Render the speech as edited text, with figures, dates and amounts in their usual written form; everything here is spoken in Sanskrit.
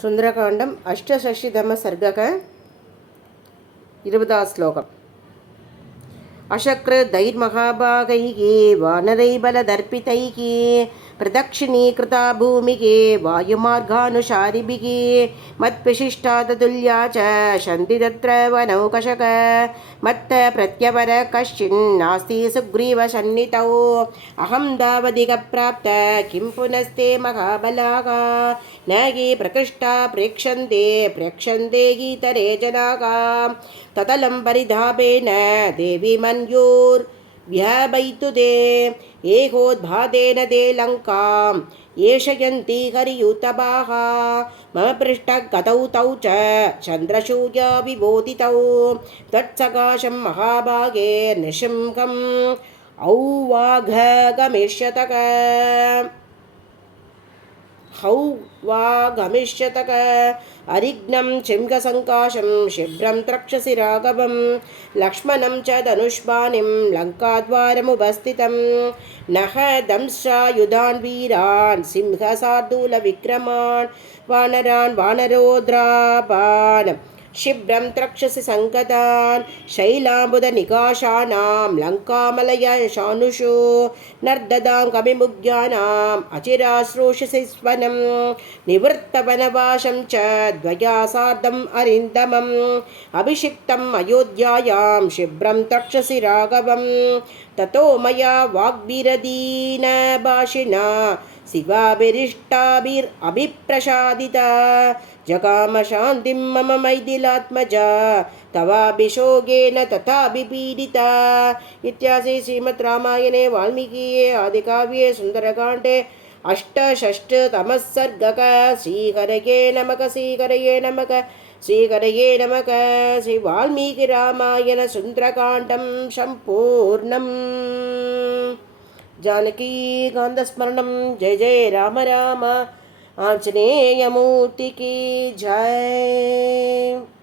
सुन्दरकाण्डम् अष्टषष्टितमसर्गः 20 श्लोकम्। अशक्रदैर्महाभागैः वानरैर्बलदर्पितैः प्रदक्षिणीकृता भूमिः वायुमार्गानुसारिभिः मत्विशिष्टाततुल्या च शन्ति तत्र वनौकशक मत्त प्रत्यवर कश्चिन्नास्ति सुग्रीवसन्निधौ अहं दावदिगप्राप्त किं पुनस्ते महाबलाः न हि प्रकृष्टा प्रेक्षन्ते गीतरे जनाः ततलं परिधापेन देवी मन्योर्व्यवैतु ते एकोद्भातेन ते लङ्काम् एषयन्ति हरियुतभाः मम पृष्ठगतौ तौ च चन्द्रसूर्या विबोधितौ त्वत्सकाशं महाभागे निशंकम् हौवागमिष्यतक अरिघ्नं चिंगसङ्काशं शिभ्रं त्रक्षसि राघवं लक्ष्मणं च धनुष्बाणिं लङ्काद्वारमुपस्थितं नः दंशायुधान् वीरान् सिंहशार्दूलविक्रमान् वानरान् वानरोद्रापान् शिभ्रं त्रक्षसि सङ्कतान् शैलाम्बुदनिकाशानां लङ्कामलयशानुषु नर्ददां कविमुग्यानाम् अचिराश्रोषसि स्वनं निवृत्तवनवासं च द्वया सार्धम् अरिन्दमम् अभिषिक्तम् अयोध्यायां शिभ्रं त्रक्षसि राघवं ततो मया वाग्भिरदीनभाषिणा शिवाभिरिष्टाभिरभिप्रसादिता जगाम शान्तिं मम मैथिलात्मजा तवाभिषोगेन तथाभिपीडिता। इत्यादि श्रीमद् रामायणे वाल्मीकिये आदिकाव्ये सुन्दरकाण्डे अष्टषष्टितमः सर्गः। श्रीहरये नमः श्रीहरये नमः श्रीहरये नमः। श्री वाल्मीकि रामायण सुन्दरकाण्डं सम्पूर्णम्। जानकीकान्तस्मरणं जय जय राम राम। आंजनेयमूर्ति की जय।